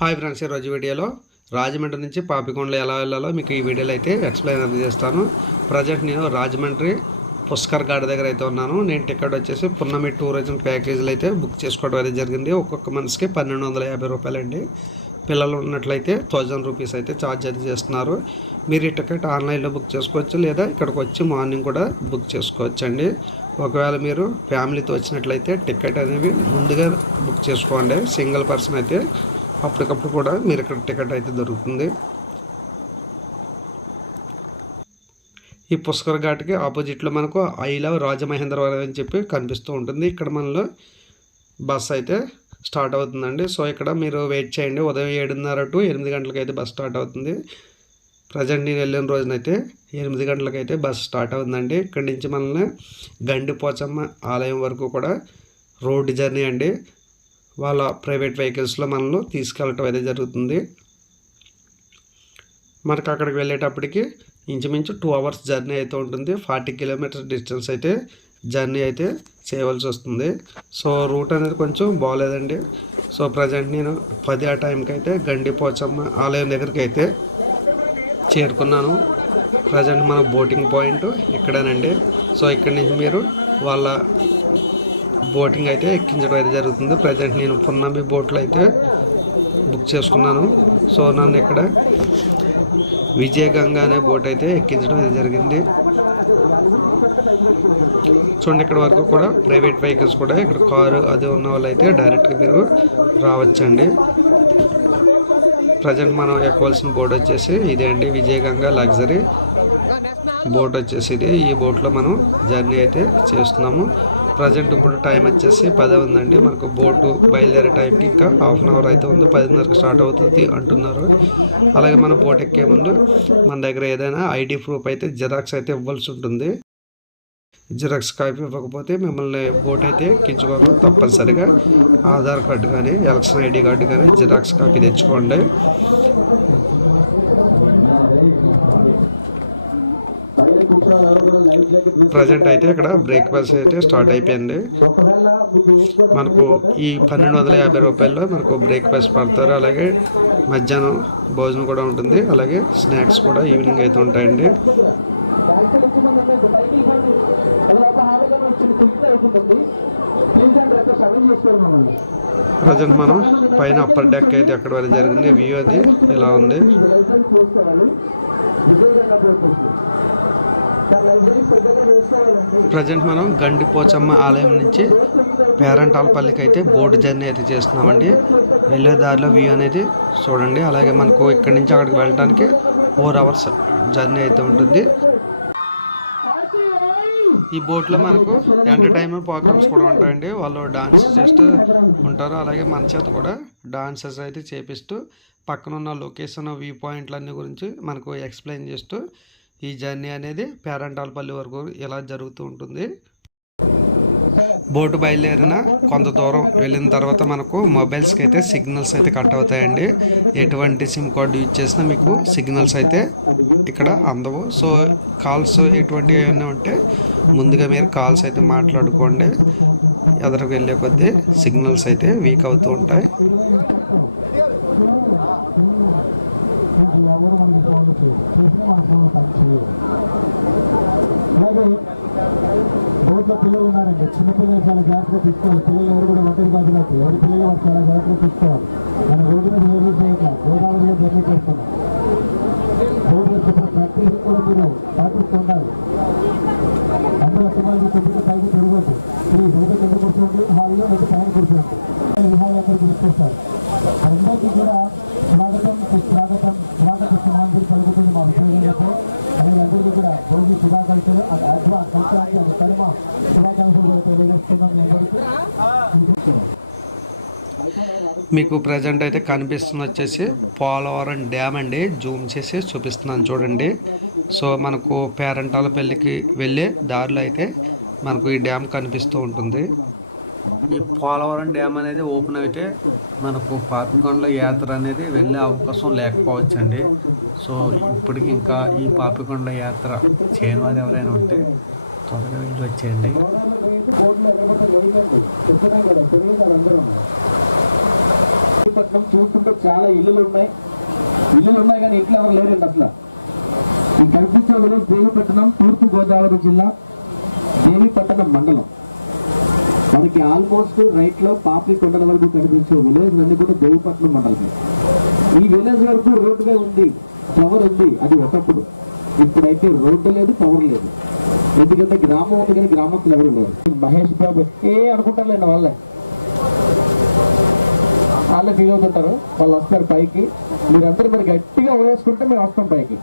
Hi friends, ఈరోజు వీడియోలో రాజమండ్రి నుంచి పాపికొండలు ఎలా వెళ్ళాలో మీకు ఈ వీడియోలో అయితే ఎక్స్ప్లెయిన్ చేస్తాను. ప్రజెంట్ నేను రాజమండ్రి పుష్కర్ ఘాట్ దగ్గర అయితే ఉన్నాను. నేను టికెట్ వచ్చేసి పున్నమి టూరిజం ప్యాకేజీలు అయితే బుక్ చేసుకోవడం అయితే జరిగింది. ఒక్కొక్క మనిషికి 1250 రూపాయలు అండి. పిల్లలు ఉన్నట్లయితే 1000 రూపీస్ అయితే ఛార్జ్ అయితే చేస్తున్నారు. మీరు ఈ టికెట్ ఆన్లైన్లో బుక్ చేసుకోవచ్చు, లేదా ఇక్కడికి వచ్చి మార్నింగ్ కూడా బుక్ చేసుకోవచ్చు అండి. ఒకవేళ మీరు ఫ్యామిలీతో వచ్చినట్లయితే టికెట్ అనేది ముందుగా బుక్ చేసుకోవాలి. సింగిల్ పర్సన్ అయితే అప్పటికప్పుడు కూడా మీరు ఇక్కడ టికెట్ అయితే దొరుకుతుంది. ఈ పుష్కర్ ఘాట్కి ఆపోజిట్లో మనకు ఐ లవ్ రాజమహేంద్రవరం అని చెప్పి కనిపిస్తూ ఉంటుంది. ఇక్కడ మనలో బస్ అయితే స్టార్ట్ అవుతుందండి. సో ఇక్కడ మీరు వెయిట్ చేయండి. ఉదయం 7:30 to 8 గంటలకు అయితే బస్ స్టార్ట్ అవుతుంది. ప్రజెంట్ నేను వెళ్ళిన రోజునైతే 8 గంటలకైతే బస్ స్టార్ట్ అవుతుందండి. ఇక్కడి నుంచి మనల్ని గండిపోచమ్మ ఆలయం వరకు కూడా రోడ్ జర్నీ అండి. వాళ్ళ ప్రైవేట్ వెహికల్స్లో మనల్ని తీసుకెళ్ళటం అయితే జరుగుతుంది. మనకు అక్కడికి వెళ్ళేటప్పటికి ఇంచుమించు 2 hours జర్నీ అయితే ఉంటుంది. 40 kilometers డిస్టెన్స్ అయితే జర్నీ అయితే చేయవలసి వస్తుంది. సో రూట్ అనేది కొంచెం బాగోలేదండి. సో ప్రజెంట్ నేను 10 ఆ టైంకి అయితే గండిపోచమ్మ ఆలయం దగ్గరికి అయితే చేరుకున్నాను. ప్రజెంట్ మన బోటింగ్ పాయింట్ ఇక్కడేనండి. సో ఇక్కడ నుంచి మీరు వాళ్ళ బోటింగ్ అయితే ఎక్కించడం జరుగుతుంది. ప్రజెంట్ నేను పున్నమి బోట్లు అయితే బుక్ చేసుకున్నాను. సో నన్ను ఇక్కడ విజయగంగా అనే బోట్ అయితే ఎక్కించడం జరిగింది. చూడండి, ఇక్కడ వరకు కూడా ప్రైవేట్ వెహికల్స్ కూడా ఇక్కడ కారు అది ఉన్న వాళ్ళు అయితే డైరెక్ట్గా రావచ్చండి. ప్రజెంట్ మనం ఎక్కవలసిన బోట్ వచ్చేసి ఇదేంటి విజయగంగా లగ్జరీ బోట్ వచ్చేసి ఇది. ఈ బోట్లో మనం జర్నీ అయితే చేస్తున్నాము. ప్రజెంట్ టైం వచ్చేసి 10 ఉందండి. బోట్ బయలుదేరే టైంకి ఇంకా ½ hour అయితే ఉంది. 10:30 స్టార్ట్ అవుతుంది అంటున్నారు. అలాగే మనం బోట్ ఎక్కే ముందు మన దగ్గర ఏదైనా ఐడి ప్రూఫ్ అయితే జిరాక్స్ అయితే ఇవ్వాల్సి ఉంటుంది. జిరాక్స్ కాపీ ఇవ్వకపోతే మిమ్మల్ని బోట్ అయితే ఎక్కించుకోవాలి. కంపల్సరీగా ఆధార్ కార్డు కానీ ఎలక్షన్ ఐడి కార్డు కానీ జిరాక్స్ కాపీ తెచ్చుకోండి. ప్రజెంట్ అయితే ఇక్కడ బ్రేక్ఫాస్ట్ అయితే స్టార్ట్ అయిపోయింది. మనకు ఈ 1250 రూపాయలు బ్రేక్ఫాస్ట్ పడతారు. అలాగే మధ్యాహ్నం భోజనం కూడా ఉంటుంది. అలాగే స్నాక్స్ కూడా ఈవినింగ్ అయితే ఉంటాయండి. పైన అప్పర్ డెక్ అయితే అక్కడ వరకు వ్యూ అయితే ఎలా ఉంది. ప్రజెంట్ మనం గండిపోచమ్మ ఆలయం నుంచి పేరంటాలపల్లికి అయితే బోట్ జర్నీ అయితే చేస్తున్నామండి. వెళ్ళే దారిలో వ్యూ అనేది చూడండి. అలాగే మనకు ఇక్కడి నుంచి అక్కడికి వెళ్ళడానికి 4 hours జర్నీ అయితే ఉంటుంది. ఈ బోట్లో ఎంటర్టైన్మెంట్ పాకెట్స్ అండి. వాళ్ళు డాన్సెస్ ఉంటారు. అలాగే మన చేత కూడా డాన్సెస్ అయితే చేపిస్తూ పక్కనున్న లొకేషన్ వ్యూ పాయింట్లన్నీ గురించి మనకు ఎక్స్ప్లెయిన్ చేస్తూ ఈ జర్నీ అనేది పేరంటాలపల్లి వరకు ఎలా జరుగుతూ ఉంటుంది. బోటు బయలుదేరిన కొంత దూరం వెళ్ళిన తర్వాత మనకు మొబైల్స్కి అయితే సిగ్నల్స్ అయితే కట్ అవుతాయండి. ఎటువంటి సిమ్ కార్డు యూజ్ చేసినా మీకు సిగ్నల్స్ అయితే ఇక్కడ అందవు. సో కాల్స్ ఎటువంటి ఏమైనా ఉంటే ముందుగా మీరు కాల్స్ అయితే మాట్లాడుకోండి. ఎదురుకు వెళ్ళే కొద్దీ సిగ్నల్స్ అయితే వీక్ అవుతూ ఉంటాయి. అలాగే బోట్లో పిల్లలు ఉన్నారండి. చిన్నపిల్లలు చాలా జాగ్రత్తగా తీసుకోవాలి. పిల్లలు ఎవరు కూడా ఒంటరి బాధ్యత. ఎవరి పిల్లలు వారు చాలా జాగ్రత్తగా తీసుకోవాలి. మన రోడ్డు మీద ఏమీ చేయట్లా గోదావరిలో జర్నీ చేస్తున్నాం. రోడ్డు చెప్పిన ప్రాక్టీస్ కూడా మీరు పాటిస్తుండాలి. అందులో పిల్లలకి కొద్దిగా పైకి తిరగద్దు. ఈ రోడ్డు కింద కూర్చోండి, హాల్లో అయితే పైన కూర్చోండి. ఈ హాల్ అందరూ గుర్తిస్తారు. అందరికీ కూడా స్వాగతం సుస్వాగతం స్వాగత సుమాంజలి పలుకుతుంది మా విషయంలో. అలాగే అందరికీ కూడా భోగి శుభాకాంక్షలు అడ్వాన్స్ సంక్రాంతి అని కనుమ శుభాకాంక్షలు కూడా తెలియజేస్తున్నాం మీ అందరికీ. మీకు ప్రజెంట్ అయితే కనిపిస్తున్న వచ్చేసి పోలవరం డ్యామ్ అండి. జూమ్ చేసి చూపిస్తున్నాను చూడండి. సో మనకు పేరంటాలపల్లికి వెళ్ళే దారిలో అయితే మనకు ఈ డ్యామ్ కనిపిస్తూ ఉంటుంది. పోలవరం డ్యామ్ అనేది ఓపెన్ అయితే మనకు పాపికొండల యాత్ర అనేది వెళ్ళే అవకాశం లేకపోవచ్చు అండి. సో ఇప్పటికీ ఇంకా ఈ పాపికొండ యాత్ర చేయడం దేవీపట్నం చూస్తుంటే చాలా ఇల్లులు ఉన్నాయి కానీ ఇంట్లో ఎవరు లేరండి అసలు. ఈ కనిపించే విలేజ్ దేవీపట్నం, తూర్పు గోదావరి జిల్లా, దేవీపట్నం మండలం. మనకి ఆల్మోస్ట్ రైట్ లో పాపికొండల వరకు కనిపించే విలేజ్ అన్ని కూడా దేవీపట్నం మండలమే. ఈ విలేజ్ వరకు రోడ్డువే ఉంది, పవర్ ఉంది. అది ఒకప్పుడు. ఇప్పుడైతే రోడ్డు లేదు, పవర్ లేదు. ఎందుకంటే గ్రామం ఉంది కానీ గ్రామస్తులు ఎవరు లేరు. మహేష్ బాబు అనుకుంటారులేండి, వాళ్ళే ఫీల్ అవుతుంటారు. వాళ్ళు వస్తారు పైకి. మీరందరూ మరి గట్టిగా వేసుకుంటే మేము వస్తాం పైకి.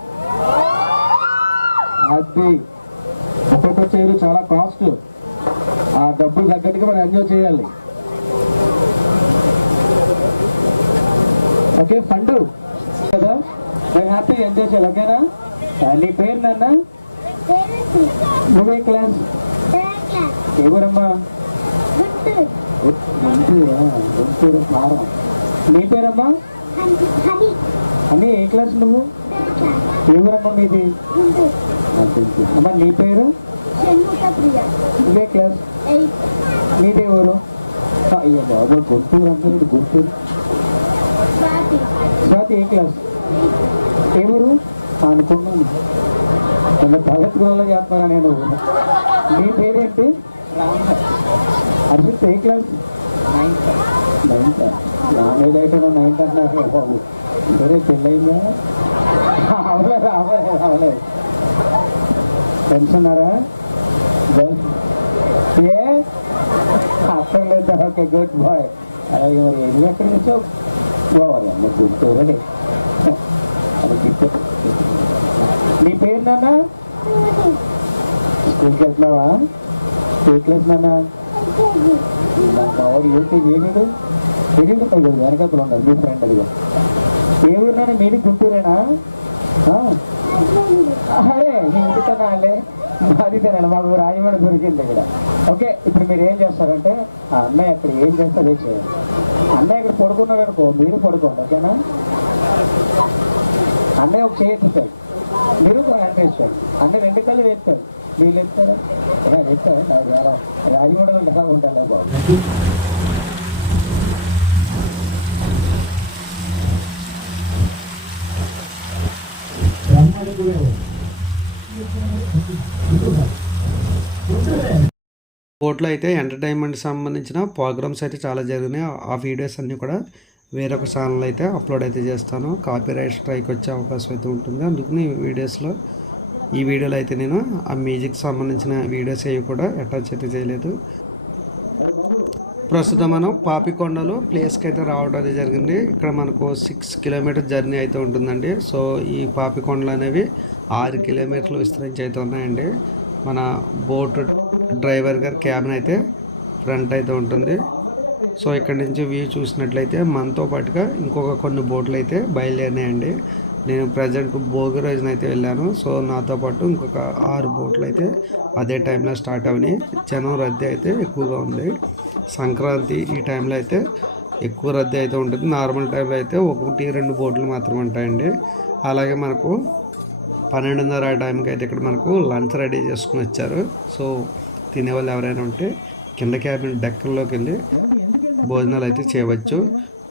అది ఒక్కొక్క చైరు చాలా కాస్ట్. ఆ డబ్బులు తగ్గట్టుగా మనం ఎంజాయ్ చేయాలి. ఓకే ఫండు కదా, మేము హ్యాపీగా ఎంజాయ్ చేయాలి. ఓకేనా? నీ పేరు నాన్న? నువ్వే క్లాస్? ఎవరమ్మా? గుంటూరు కారం. నీ పేరమ్మా? అని ఏ క్లాస్ నువ్వు? ఎవరమ్మా మీది? అమ్మా నీ పేరు? నువ్వే క్లాస్? నీదే ఎవరు? అయ్యో బాబు, గుంటూరు అంటే గుంటూరు. స్వాతి ఏ క్లాస్? ఎవరు అనుకున్నాను, నన్ను తలెత్తుకునేలా చేస్తానా నేను. నీ పేరేంటి? అర్షిత్ ఏ క్లాస్? 9th. రామేజ్ అయితే 9th అంటున్నారు బాబు. సరే పెళ్ళయిందా? అవలేదు. ఫ్రెండ్స్ ఉన్నారా? ఏ అక్కడ లేదు. Okay good bye. అలాగే మరి ఎన్ని ఎక్కడ చేసావు? పోవాలి అమ్మ గుర్తురే. నీ పేరు నాన్న? స్కూల్కి వెళ్తున్నావా? ఏ క్లాస్ నాన్న? వాడు యూకేజీ. ఏడు వెనకలు ఉన్నారు మీ ఫ్రెండ్. అదిగా ఏ ఊరినా? మీది గుంటూరేనా? అరే ఇంటికన్నా అలే అది తినాలి. మాకు రాజమండ్రి దొరికింది ఇక్కడ. ఓకే, ఇప్పుడు మీరు ఏం చేస్తారంటే ఆ అన్నయ్య అక్కడ ఏం చేస్తే అదే చేయాలి. అన్నయ్య ఇక్కడ పడుకున్నాడు అనుకో, మీరు పడుకోండి. ఓకేనా? అన్నయ్య ఒక చేస్తాడు, మీరు హ్యాండ్ వేస్తాడు. అన్నయ్య 2 కళ్ళు వేస్తాడు. వీళ్ళు ఎత్తారా? ఎత్తారు. రాజమండ్రిలో ఎలా ఉంటారా బాబు? బోట్లో అయితే ఎంటర్టైన్మెంట్ సంబంధించిన ప్రోగ్రామ్స్ అయితే చాలా జరిగినాయి. ఆ వీడియోస్ అన్నీ కూడా వేరొక ఛానల్ అయితే అప్లోడ్ అయితే చేస్తాను. కాపీరైట్ స్ట్రైక్ వచ్చే అవకాశం అయితే ఉంటుంది. అందుకని ఈ వీడియోలో అయితే నేను ఆ మ్యూజిక్ సంబంధించిన వీడియోస్ అవి కూడా అటాచ్ అయితే చేయలేదు. ప్రస్తుతం మనం పాపికొండలో ప్లేస్కి అయితే రావడం అనేది జరిగింది. ఇక్కడ మనకు 6 కిలోమీటర్ జర్నీ అయితే ఉంటుందండి. సో ఈ పాపికొండలు అనేవి 6 కిలోమీటర్లు విస్తరించి అయితే ఉన్నాయండి. మన బోట్ డ్రైవర్ గారి క్యాబిన్ అయితే ఫ్రంట్ అయితే ఉంటుంది. సో ఇక్కడ నుంచి వ్యూ చూసినట్లయితే మనతో పాటుగా ఇంకొక కొన్ని బోట్లు అయితే బయలుదేరినాయండి. నేను ప్రజెంట్ భోగి రోజున అయితే వెళ్ళాను. సో నాతో పాటు ఇంకొక 6 బోట్లు అయితే అదే టైంలో స్టార్ట్ అయినాయి. జనం రద్దీ అయితే ఎక్కువగా ఉంది. సంక్రాంతి ఈ టైంలో అయితే ఎక్కువ రద్దీ అయితే ఉంటుంది. నార్మల్ టైంలో అయితే 1-2 బోట్లు మాత్రమే ఉంటాయండి. అలాగే మనకు 12:30 టైంకి అయితే ఇక్కడ మనకు లంచ్ రెడీ చేసుకుని వచ్చారు. సో తినేవాళ్ళు ఎవరైనా ఉంటే కింద క్యాబిన్ డెక్కల్లోకి వెళ్ళి భోజనాలు అయితే చేయవచ్చు.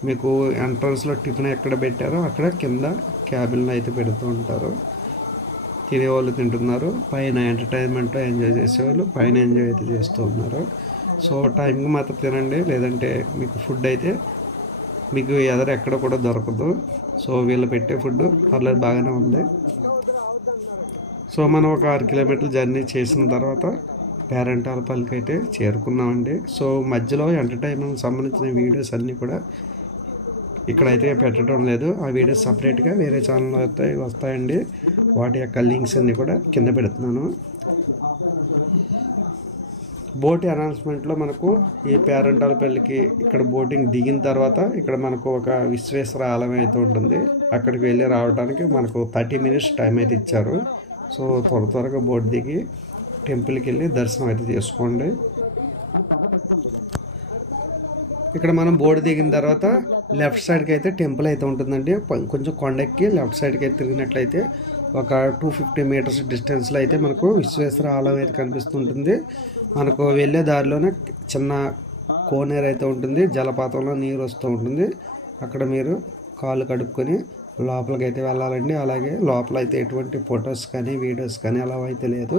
మీకు ఎంట్రన్స్లో టిఫిన్ ఎక్కడ పెట్టారో అక్కడ కింద క్యాబిన్లో అయితే పెడుతూ ఉంటారు. తినేవాళ్ళు తింటున్నారు, పైన ఎంటర్టైన్మెంట్ ఎంజాయ్ చేసేవాళ్ళు పైన ఎంజాయ్ అయితే చేస్తూ ఉంటారు. సో టైంకి మాత్రం తినండి, లేదంటే మీకు ఫుడ్ అయితే మీకు ఎక్కడ కూడా దొరకదు. సో వీళ్ళు పెట్టే ఫుడ్ పర్లేదు బాగానే ఉంది. సో మనం ఒక 6 కిలోమీటర్ల జర్నీ చేసిన తర్వాత పేరంటారపల్లికి అయితే చేరుకున్నామండి. సో మధ్యలో ఎంటర్టైన్మెంట్ సంబంధించిన వీడియోస్ అన్నీ కూడా ఇక్కడైతే పెట్టడం లేదు. ఆ వీడియోస్ సపరేట్గా వేరే ఛానల్లో అయితే వస్తాయండి. వాటి యొక్క లింక్స్ అన్నీ కూడా కింద పెడుతున్నాను. బోట్ అనౌన్స్మెంట్లో మనకు ఈ పేరంటారపల్లికి ఇక్కడ బోటింగ్ దిగిన తర్వాత ఇక్కడ మనకు ఒక విశ్వేశ్వర ఆలయం అయితే ఉంటుంది. అక్కడికి వెళ్ళి రావడానికి మనకు 30 మినిట్స్ టైం అయితే ఇచ్చారు. సో త్వరగా బోట్ దిగి టెంపుల్కి వెళ్ళి దర్శనం అయితే చేసుకోండి. ఇక్కడ మనం బోర్డు దిగిన తర్వాత లెఫ్ట్ సైడ్కి అయితే టెంపుల్ అయితే ఉంటుందండి. కొంచెం కొండెక్కి లెఫ్ట్ సైడ్కి అయితే తిరిగినట్లయితే ఒక 250 మీటర్స్ డిస్టెన్స్లో అయితే మనకు విశ్వేశ్వర ఆలయం అయితే కనిపిస్తుంటుంది. మనకు వెళ్ళే దారిలోనే చిన్న కోనేరు అయితే ఉంటుంది. జలపాతంలో నీరు వస్తూ ఉంటుంది. అక్కడ మీరు కాళ్ళు కడుక్కొని లోపలికి అయితే వెళ్ళాలండి. అలాగే లోపల అయితే ఎటువంటి ఫొటోస్ కానీ వీడియోస్ కానీ అలా అయితే లేదు.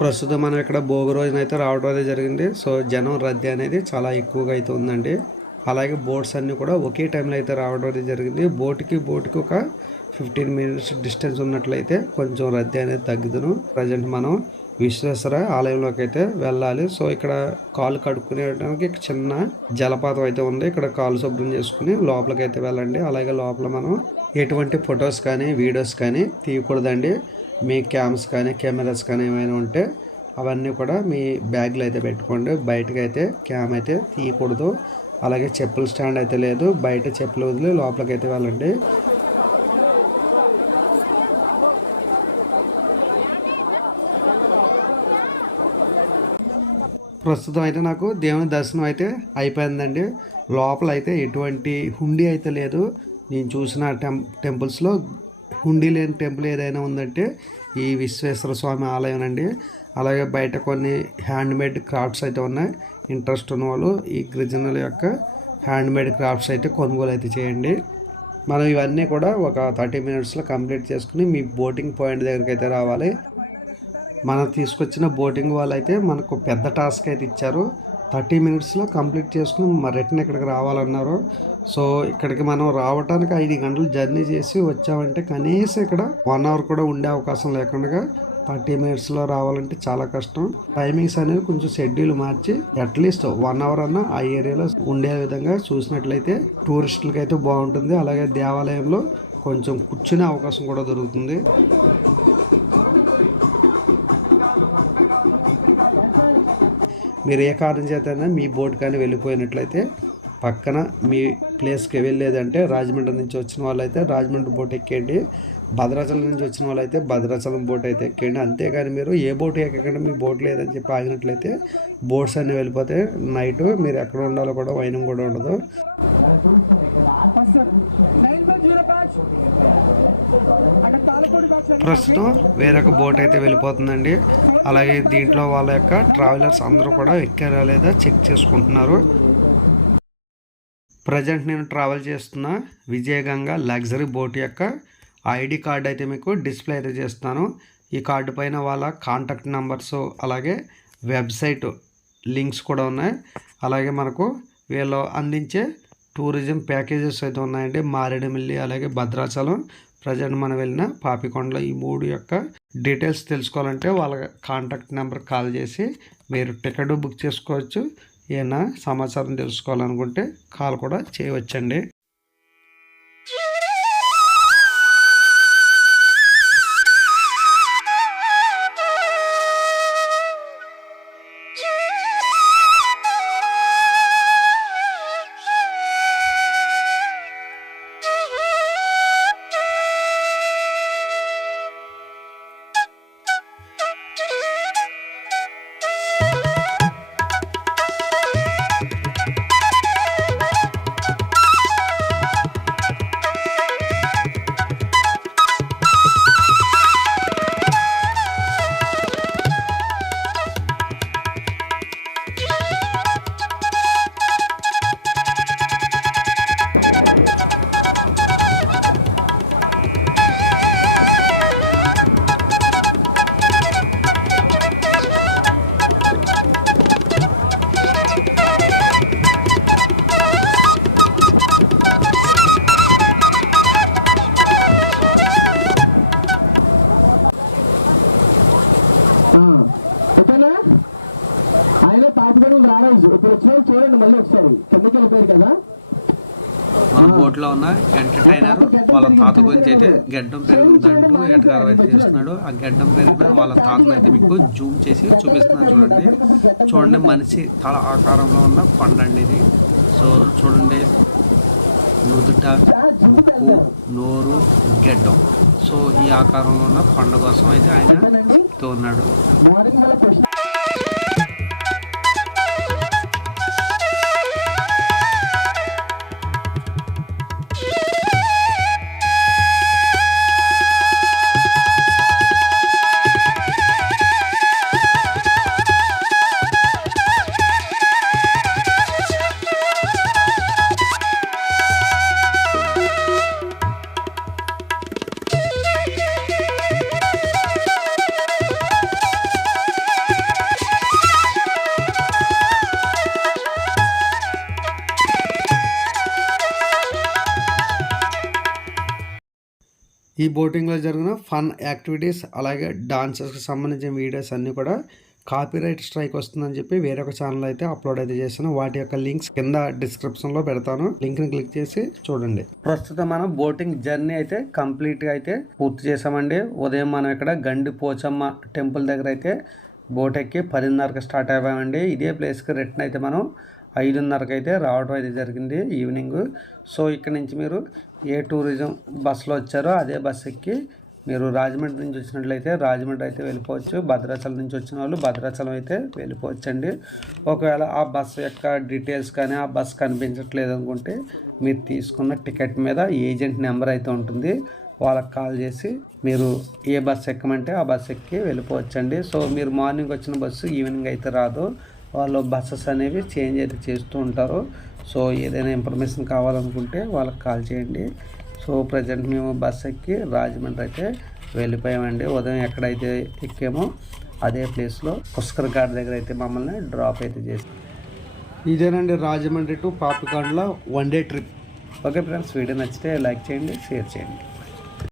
ప్రస్తుతం మనం ఇక్కడ భోగి రోజున అయితే రావడం అనేది జరిగింది. సో జనం రద్దీ అనేది చాలా ఎక్కువగా అయితే ఉందండి. అలాగే బోట్స్ అన్నీ కూడా ఒకే టైంలో అయితే రావడం అనేది జరిగింది. బోట్కి ఒక 15 మినిట్స్ డిస్టెన్స్ ఉన్నట్లయితే కొంచెం రద్దీ అనేది తగ్గుతుంది. ప్రజెంట్ మనం విశ్వేశ్వర ఆలయంలోకి అయితే వెళ్ళాలి. సో ఇక్కడ కాళ్ళు కడుక్కునేటానికి చిన్న జలపాతం అయితే ఉంది. ఇక్కడ కాళ్ళు శుభ్రం చేసుకుని లోపలికి అయితే వెళ్ళండి. అలాగే లోపల మనం ఎటువంటి ఫొటోస్ కానీ వీడియోస్ కానీ తీయకూడదండి. మీ కెమెరాస్ కానీ ఏమైనా ఉంటే అవన్నీ కూడా మీ బ్యాగ్లో అయితే పెట్టుకోండి. బయటకు అయితే క్యామ్ అయితే తీయకూడదు. అలాగే చెప్పుల స్టాండ్ అయితే లేదు. బయట చెప్పులు వదిలి లోపలికి అయితే వెళ్ళండి. ప్రస్తుతం అయితే నాకు దేవుని దర్శనం అయితే అయిపోయిందండి. లోపల అయితే ఎటువంటి హుండీ అయితే లేదు. నేను చూసిన టెంపుల్స్లో హుండీ లేని టెంపుల్ ఏదైనా ఉందంటే ఈ విశ్వేశ్వర స్వామి ఆలయం అండి. అలాగే బయట కొన్ని హ్యాండ్మేడ్ క్రాఫ్ట్స్ అయితే ఉన్నాయి. ఇంట్రెస్ట్ ఉన్న వాళ్ళు ఈ గిరిజనుల యొక్క హ్యాండ్మేడ్ క్రాఫ్ట్స్ అయితే కొనుగోలు అయితే చేయండి. మనం ఇవన్నీ కూడా ఒక 30 మినిట్స్లో కంప్లీట్ చేసుకుని మీ బోటింగ్ పాయింట్ దగ్గరికి అయితే రావాలి. మనం తీసుకొచ్చిన బోటింగ్ వాళ్ళు అయితే మనకు పెద్ద టాస్క్ అయితే ఇచ్చారు. 30 మినిట్స్లో కంప్లీట్ చేసుకుని రిటర్న్ ఇక్కడికి రావాలన్నారు. సో ఇక్కడికి మనం రావడానికి 5 గంటలు జర్నీ చేసి వచ్చామంటే కనీసం ఇక్కడ 1 అవర్ కూడా ఉండే అవకాశం లేకుండా 30 మినిట్స్లో రావాలంటే చాలా కష్టం. టైమింగ్స్ అనేవి కొంచెం షెడ్యూల్ మార్చి అట్లీస్ట్ 1 అవర్ అన్న ఆ ఏరియాలో ఉండే విధంగా చూసినట్లయితే టూరిస్టులకి అయితే బాగుంటుంది. అలాగే దేవాలయంలో కొంచెం కూర్చునే అవకాశం కూడా దొరుకుతుంది. మీరు ఏ కారణం చేతనే మీ బోట్ కానీ వెళ్ళిపోయినట్లయితే పక్కన మీ ప్లేస్కి వెళ్ళేదంటే రాజమండ్రి నుంచి వచ్చిన వాళ్ళు అయితే రాజమండ్రి బోట్ ఎక్కేయండి. భద్రాచలం నుంచి వచ్చిన వాళ్ళు అయితే భద్రాచలం బోట్ అయితే ఎక్కేయండి. అంతేగాని మీరు ఏ బోట్ ఎక్కకండి, మీ బోట్ లేదని చెప్పి ఆగినట్లయితే బోట్స్ అన్నీ వెళ్ళిపోతే నైట్ మీరు ఎక్కడ ఉండాలో కూడా వైనం కూడా ఉండదు. వేరొక బోట్ అయితే వెళ్ళిపోతుందండి. అలాగే దీంట్లో వాళ్ళ యొక్క ట్రావెలర్స్ అందరూ కూడా ఎక్కారా లేదా చెక్ చేసుకుంటున్నారు. ప్రజెంట్ నేను ట్రావెల్ చేస్తున్న విజయగంగా లగ్జరీ బోట్ యొక్క ఐడి కార్డ్ అయితే మీకు డిస్ప్లే అయితే చేస్తాను. ఈ కార్డు పైన వాళ్ళ కాంటాక్ట్ నెంబర్స్ అలాగే వెబ్సైట్ లింక్స్ కూడా ఉన్నాయి. అలాగే మనకు వీళ్ళు అందించే టూరిజం ప్యాకేజెస్ అయితే ఉన్నాయండి. మారేడుమిల్లి అలాగే భద్రాచలం, ప్రజెంట్ మనం వెళ్ళిన పాపికొండలో ఈ 3 యొక్క డీటెయిల్స్ తెలుసుకోవాలంటే వాళ్ళ కాంటాక్ట్ నెంబర్ కాల్ చేసి మీరు టికెట్ బుక్ చేసుకోవచ్చు. ఏమైనా సమాచారం తెలుసుకోవాలనుకుంటే కాల్ కూడా చేయవచ్చండి. ఓకేనా? ఆయన పాతికొండలు రారాజు ఇప్పుడు వచ్చిన చూడండి, మళ్ళీ ఒకసారి కిందకి వెళ్ళిపోయారు కదా. నా తాత గడ్డం పెరిగింది చూసారా మీరు? సేవింగ్ చేయడం మానేశారు ఆయన ఈ మధ్యలోని. ఆ ట్రెండ్ ఛార్జింగ్ అయిపోయిందంట. గడ్డం కూడా పెరిగింది, అప్పటికప్పుడు గడ్డం పెరిగింది. జిమ్కి వెళ్తారు ఓకేనండి. మార్నింగ్ వల్ల క్వశ్చన్ ఈ బోటింగ్లో జరిగిన ఫన్ యాక్టివిటీస్ అలాగే డాన్సెస్కి సంబంధించిన వీడియోస్ అన్నీ కూడా కాపీరైట్ స్ట్రైక్ వస్తుందని చెప్పి వేరొక ఛానల్ అయితే అప్లోడ్ అయితే చేశాను. వాటి యొక్క లింక్స్ కింద డిస్క్రిప్షన్లో పెడతాను. లింక్ని క్లిక్ చేసి చూడండి. ప్రస్తుతం మనం బోటింగ్ జర్నీ అయితే కంప్లీట్గా అయితే పూర్తి చేసామండి. ఉదయం మనం ఇక్కడ గండి పోచమ్మ టెంపుల్ దగ్గర అయితే బోట్ ఎక్కి 10:30కి స్టార్ట్ అయ్యామండి. ఇదే ప్లేస్కి రిటర్న్ అయితే మనం 5:30కి అయితే రావడం అయితే జరిగింది ఈవినింగ్. సో ఇక్కడ నుంచి మీరు ఏ టూరిజం బస్సులో వచ్చారో అదే బస్ ఎక్కి మీరు రాజమండ్రి నుంచి వచ్చినట్లయితే రాజమండ్రి అయితే వెళ్ళిపోవచ్చు. భద్రాచలం నుంచి వచ్చిన వాళ్ళు భద్రాచలం అయితే వెళ్ళిపోవచ్చు అండి. ఒకవేళ ఆ బస్సు యొక్క డీటెయిల్స్ కానీ ఆ బస్ కనిపించట్లేదు అనుకుంటే మీరు తీసుకున్న టికెట్ మీద ఏజెంట్ నెంబర్ అయితే ఉంటుంది. వాళ్ళకి కాల్ చేసి మీరు ఏ బస్సు ఎక్కమంటే ఆ బస్సు ఎక్కి వెళ్ళిపోవచ్చండి. సో మీరు మార్నింగ్ వచ్చిన బస్సు ఈవినింగ్ అయితే రాదు. వాళ్ళు బస్సెస్ అనేవి చేంజ్ అయితే చేస్తూ ఉంటారు. సో ఏదైనా ఇన్ఫర్మేషన్ కావాలనుకుంటే వాళ్ళకి కాల్ చేయండి. సో ప్రజెంట్ మేము బస్సు ఎక్కి రాజమండ్రి అయితే వెళ్ళిపోయామండి. ఉదయం ఎక్కడైతే ఎక్కామో అదే ప్లేస్లో పుష్కర్ ఘాట్ దగ్గర అయితే మమ్మల్ని డ్రాప్ అయితే చేస్తాం. ఇదేనండి రాజమండ్రి టు పాపికొండల 1 day trip. Okay friends, video నచ్చితే లైక్ చేయండి, షేర్ చేయండి.